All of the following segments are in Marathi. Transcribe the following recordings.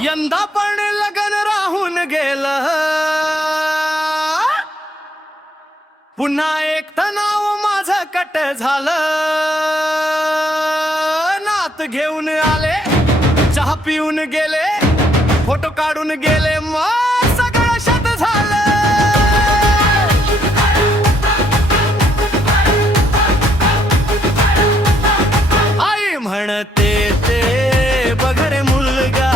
यंदा पण लगन राहून गेलं, पुन्हा एक तणाव माझं कट झालं. नात घेऊन आले, चहा पिऊन गेले, फोटो काढून गेले, मग सगळं शत झालं. आई म्हणते ते बघ रे मुलगा,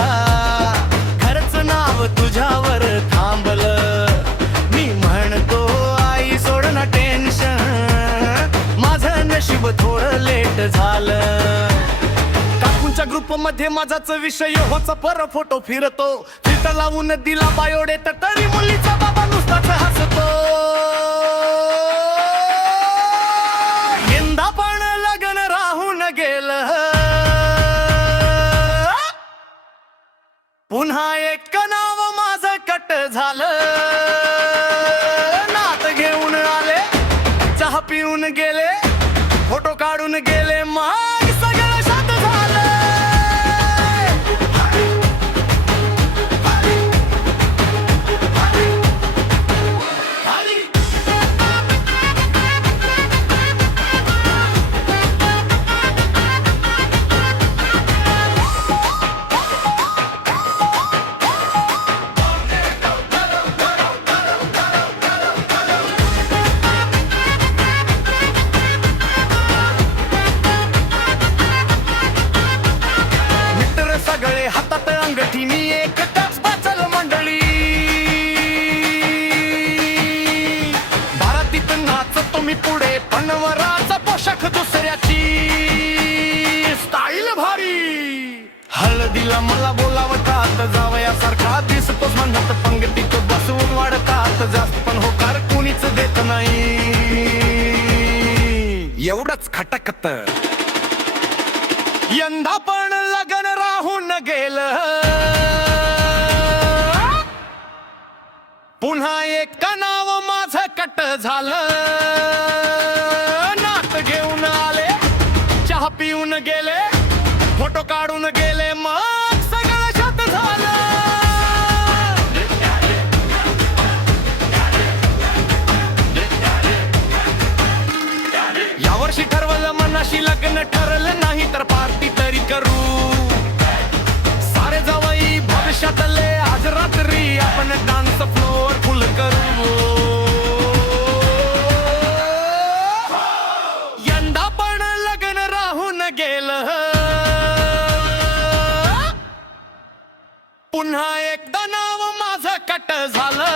घरचं नाव तुझ्यावर थांबलं. मी म्हणतो आई सोड ना टेन्शन, माझं नशीब थोडं लेट झालं. काकूंच्या ग्रुप मध्ये माझाच विषय होचा, पर फोटो फिरतो, फिल्टर लावून दिला बायोडेटा, तरी मुलीचा बाबा नुसताच हसतो. यंदा पण लग्न राहून गेलं, पुन्हा एक नाव माझं कट झालं. नात घेऊन आले, चहा पिऊन गेले, फोटो काढून गेले, मग सगळं शांत झालं. सगळे हातात अंगठी, मी एकटाच बाचल मंडळी. बारातीत नाचतो मी पुढे, पण वराचा पोशाख दुसऱ्याची. स्टाईल भारी, हळदीला मला बोलावतात, जावयासारखा दिसतोस म्हणत, पंगतीत बसवून वाढतात. जास्त पण होकार कुणीच देत नाही, एवढंच खटकत. यंदा पण लगन राहून गेलं, पुन्हा एक नाव माझं कट झालं. नात घेऊन आले, चहा पिऊन गेले, फोटो काढून गेले, मग सगळं शांत झालं. यावर्षी ठरवलं मनाशी लग्न, ठरलं नाही तर पार्टी तरी करू. सारे जावई भविष्यातले आज रात्री आपण डान्स फ्लोअर फुल करू. यंदा पण लग्न राहून गेलं, पुन्हा एकदा नाव माझं कट झालं.